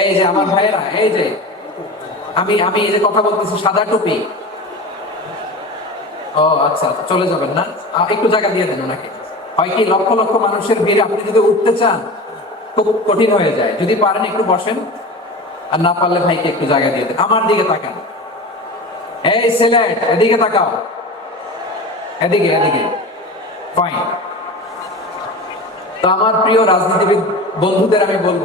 এই যে আমার ভাইয়েরা এই যে আমি আমি এই যে কথা বলতেছি সাদা টুপি। ও আচ্ছা আচ্ছা, চলে যাবেন না? একটু জায়গা দিয়ে দেন ওনাকে। হয় কি লক্ষ লক্ষ মানুষের ভিড়ে আপনি যদি উঠতে চান খুব কঠিন হয়ে যায়। যদি পারেন একটু বসেন আর না পারলে ভাইকে একটু জায়গা দিয়ে দেন। আমার দিকে তাকান। এই সিলেট এদিকে তাকাও। এদিকে এদিকে। ফাইন তো আমার প্রিয় রাজনীতিবিদ বন্ধুদের আমি বলব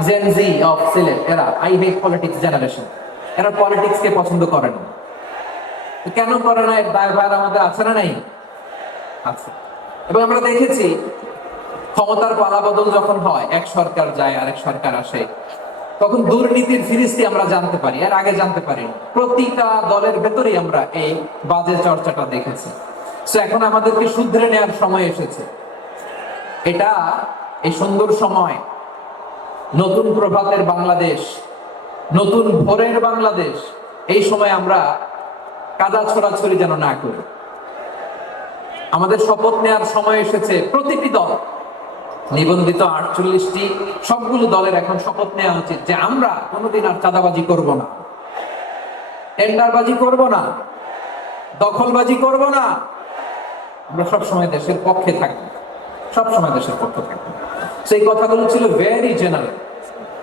জেন জি অফ সিলেট এরা আই হেট পলিটিক্স জেনারেশন এরা পলিটিক্স কে পছন্দ করে না। কেন করে না? এর দায়ভার আমাদের আছে না নাই? আছে। এবং আমরা দেখেছি, ক্ষমতার পালাবদল যখন হয়, এক সরকার যায়, আরেক সরকার আসে, তখন দুর্নীতির ফিরিস্তি আমরা জানতে পারি, এর আগে জানতে পারি। প্রতিটা দলের ভেতরেই আমরা এই বাজে চর্চাটা দেখেছি। তো এখন আমাদেরকে শুধরে নেওয়ার সময় এসেছে। এটা এই সুন্দর সময় নতুন প্রভাতের বাংলাদেশ, নতুন ভোরের বাংলাদেশ, এই সময় আমরা কাদা ছড়াছড়ি যেন না করি। আমাদের শপথ নেওয়ার সময় এসেছে প্রতিটি দল। নিবন্ধিত আটচল্লিশটি, সবগুলো দলের এখন শপথ নেওয়া উচিত যে আমরা কোনোদিন আর চাঁদাবাজি করব না। টেন্ডারবাজি করব না। দখলবাজি করব না। আমরা সবসময় দেশের পক্ষে থাকব। সবসময় দেশের পক্ষে থাকব। সেই কথাগুলো ছিল ভেরি জেনারেল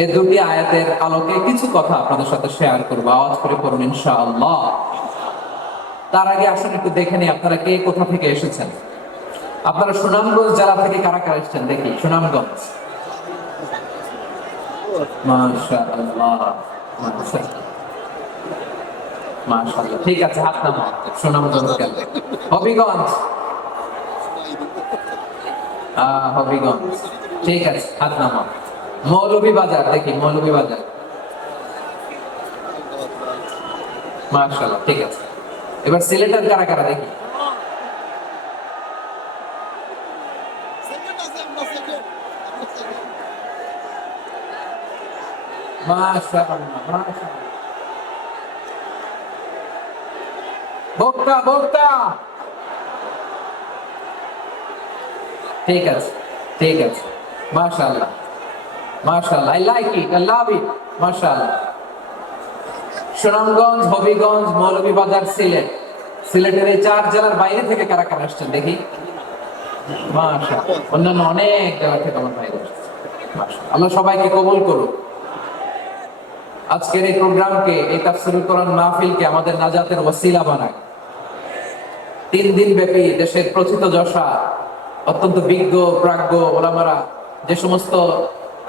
এই দুটি আয়াতের আলোকে কিছু কথা আপনাদের সাথে শেয়ার করব। আওয়াজ করে করুন ইনশাআল্লাহ। তার আগে আসুন, একটু দেখে নিই আপনারা কে কোথা থেকে এসেছেন। আপনারা সুনামগঞ্জ জেলা থেকে কারা কারা এসেছেন দেখি, সুনামগঞ্জ। ঠিক আছে, হাত নামা সুনামগঞ্জ গেল হবিগঞ্জ। হবিগঞ্জ, ঠিক আছে, হাত নামা মৌলভী বাজার, দেখি, মৌলভী বাজার। মাশাআল্লাহ, ঠিক আছে। এবার সিলেটের কারা কারা, দেখি। ভোক্তা ভোক্তা। ঠিক আছে ঠিক আছে। মাশাআল্লাহ। মাশাআল্লাহ I like it I love it মাশাআল্লাহ। সুনামগঞ্জ, হবিগঞ্জ, মৌলভীবাজার, সিলেট। সিলেটের এই চার জেলার বাইরে থেকে কারা কারা আসছেন দেখি? অন্যান্য অনেক জায়গা থেকে আমার বাইরে। আল্লাহ সবাইকে কবুল করুক। আজকের এই প্রোগ্রামকে, এই তাফসিরুল কোরআন মাহফিলকে আমাদের নাজাতের ওসিলা বানায়। তিন দিন ব্যাপী দেশের প্রথিত যশা, অত্যন্ত বিজ্ঞ, প্রাজ্ঞ ওলামারা যে সমস্ত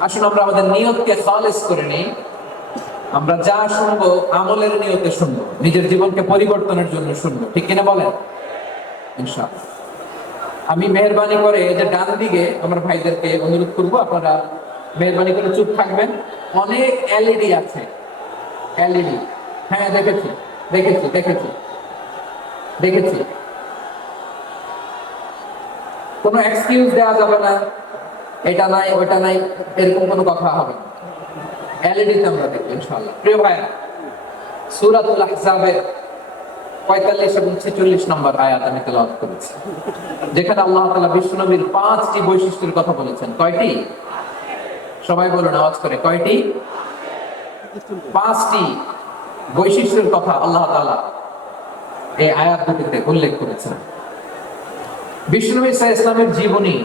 আসুন আমরা আমাদের নিয়তকে খালেস করে নিই। আমরা যা শুনব, আমলের নিয়তে শুনব, নিজের জীবনকে পরিবর্তনের জন্য শুনব। ঠিক কিনা বলেন? আমি মেহরবানি করে যে ডান দিকে আমার ভাইদেরকে অনুরোধ করব, আপনারা মেহরবানি করে চুপ থাকবেন। অনেক এলইডি আছে। এলইডি। হ্যাঁ দেখেছি দেখেছি দেখেছি দেখেছি। কোনো এক্সকিউজ দেওয়া যাবে না। এটা নাই ওটা নাই, এরকম কোনো কথা হবে না। এলইডিতে আমরা দেখব, ইনশাআল্লাহ। প্রিয় ভাইরা সূরাতুল আহজাবের পঁয়তাল্লিশ এবং ছেচল্লিশ নম্বর আয়াত আমি তেলাওয়াত করেছি। যেখানে আল্লাহ তাআলা বিশ্বনবীর পাঁচটি বৈশিষ্ট্যের কথা বলেছেন। কয়টি? সবাই বলুন, আওয়াজ করে। কয়টি? পাঁচটি বৈশিষ্ট্যের কথা আল্লাহ তাআলা এই আয়াত দুটিতে উল্লেখ করেছেন। বিষ্ণুনবী ইসা ইসলামের জীবনী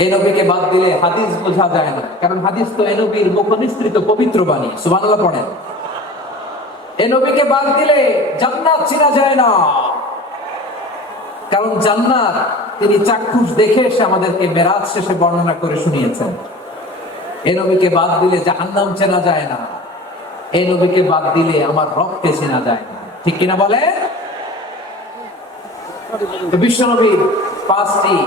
এই নবীকে বাদ দিলে হাদিস বোঝা যায় না। কারণ হাদিস তো পবিত্র বাণী। পড়েন। এই নবীকে বাদ দিলে জান্নাত চিনা যায় না। কারণ জান্নাত, তিনি চাক্ষুষ দেখে এসে আমাদেরকে মেরাজ শেষে বর্ণনা করে শুনিয়েছেন। এই নবীকে বাদ দিলে জাহান্নাম চেনা যায় না। এই নবীকে বাদ দিলে আমার রক্তে চেনা যায় না। ঠিক কিনা বলে তো বিশ্বনবীর পাঁচটি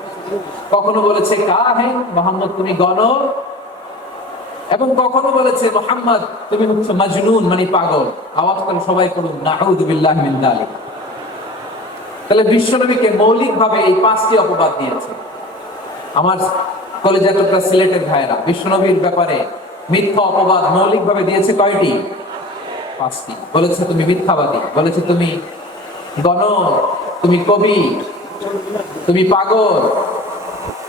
কখনো বলেছে কাহে? মোহাম্মদ, তুমি গণক এবং কখনো বলেছে, মোহাম্মদ, তুমি হচ্ছে মাজনুন মানে পাগল। আওয়াজ করে সবাই করুন নাউদুবিল্লাহ মিন যালিক তাহলে বিশ্বনবীকে মৌলিকভাবে এই পাঁচটি অপবাদ দিয়েছে। আমার কলেজের টুকরা সিলেটের ভাইরা বিশ্বনবীর ব্যাপারে মিথ্যা অপবাদ মৌলিকভাবে দিয়েছে কয়টি? পাঁচটি। বলেছে, তুমি মিথ্যাবাদী। বলেছে, তুমি গণ তুমি কবি। তুমি পাগল।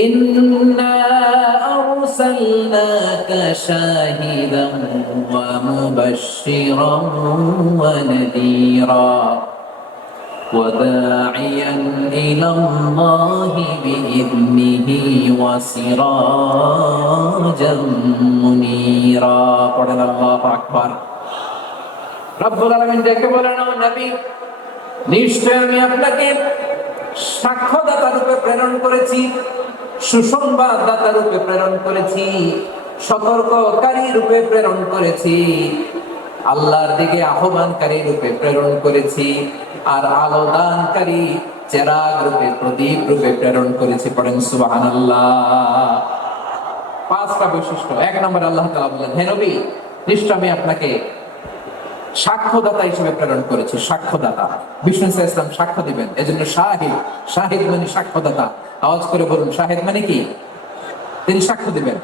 ইন্না আরসালনাকা শাহিদান ওয়া মুবাশশিরান ওয়া নাদীরা وداعيا إلى الله بإذنه وسراجا منيرا قرن الله أكبر রব্বুল আলামিন ডেকে বলেন ও নবী নিশ্চয় আমি আপনাকে সাক্ষ্যদাতা রূপে প্রেরণ করেছি সুসংবাদ দাতা রূপে প্রেরণ করেছি, সতর্ককারী রূপে প্রেরণ করেছি, আল্লাহর দিকে আহ্বানকারী রূপে প্রেরণ করেছি, আর আলো দানকারী চেরাগ রূপে, প্রদীপ রূপে প্রেরণ করেছি, পড়েন সুবহানাল্লাহ। পাঁচটা বৈশিষ্ট্য। এক নম্বর আল্লাহ তাআলা বললেন হে নবী, নিশ্চয় আমি আপনাকে সাক্ষ্যদাতা হিসেবে প্রেরণ করেছি, সাক্ষ্যদাতা। বিষ্ণু ইসলাম সাক্ষ্য দিবেন। এজন্য শাহিদ শাহিদ মানে সাক্ষ্যদাতা। আওয়াজ করে বলুন, শাহিদ মানে কি? তিনি সাক্ষ্য দিবেন।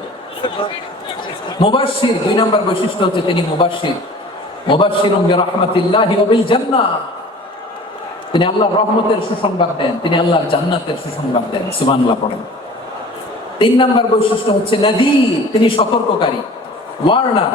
মুবাশশির, দুই নম্বর বৈশিষ্ট্য হচ্ছে তিনি মুবাশশির। মুবাশশিরুম বিরহমাতিল্লাহি ওয়া বিল জান্নাহ তিনি রহমতের সুসংবাদ দেন, তিনি আল্লাহর জান্নাতের সুসংবাদ দেন পড়েন। তিন নম্বর বৈশিষ্ট্য হচ্ছে নাযীর তিনি সতর্ককারী। ওয়ার্নার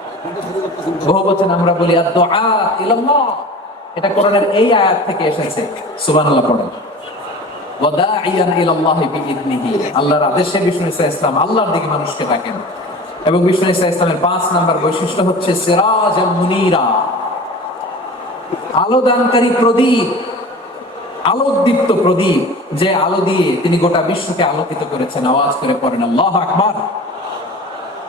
আমরা বলি এটা এই আয়াত থেকে এসেছে। সুবহানাল্লাহ পড়েন ওয়াদাইয়ান ইলাল্লাহি বিইذনিহি আল্লাহর আদেশে বিষ্ণু ইসা ইসলাম আল্লাহর দিকে মানুষকে ডাকেন। এবং বিষ্ণু ইসা ইসলামের পাঁচ নাম্বার বৈশিষ্ট্য হচ্ছে সিরাজ মুনিরা। আলো দানকারী প্রদীপ প্রদীপ, যে আলো দিয়ে তিনি গোটা বিশ্বকে আলোকিত করেছেন। আওয়াজ করে পড়েন, আল্লাহ আকবার।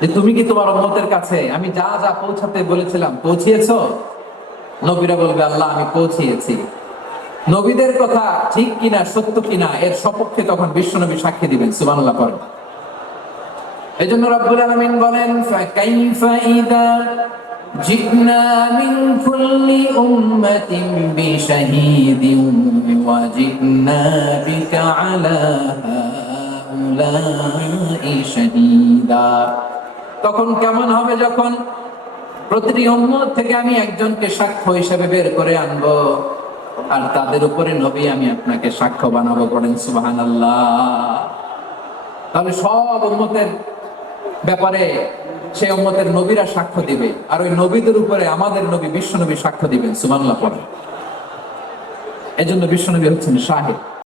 যে তুমি কি তোমার উম্মতের কাছে, আমি যা যা পৌঁছাতে বলেছিলাম, পৌঁছিয়েছো? নবীরা বলবে, আল্লাহ, আমি পৌঁছিয়েছি। নবীদের কথা ঠিক কিনা, সত্য কিনা, এর সপক্ষে তখন বিশ্বনবী সাক্ষী দিবেন, সুবহানাল্লাহ পড়েন এজন্য রব্বুল আলামিন বলেন শাহীদা। তখন কেমন হবে যখন প্রতিটি উম্মত থেকে আমি একজনকে সাক্ষ্য হিসেবে বের করে আনব। আর তাদের উপরে নবী আমি আপনাকে সাক্ষ্য বানাবো করেন সুবহানাল্লাহ। তাহলে সব উম্মতের ব্যাপারে সে উম্মতের নবীরা সাক্ষ্য দিবে। আর ওই নবীদের উপরে আমাদের নবী বিশ্ব নবী সাক্ষ্য দিবেন, সুবহানাল্লাহ পড়ে। এজন্য বিশ্ব নবী হচ্ছেন শাহিদ।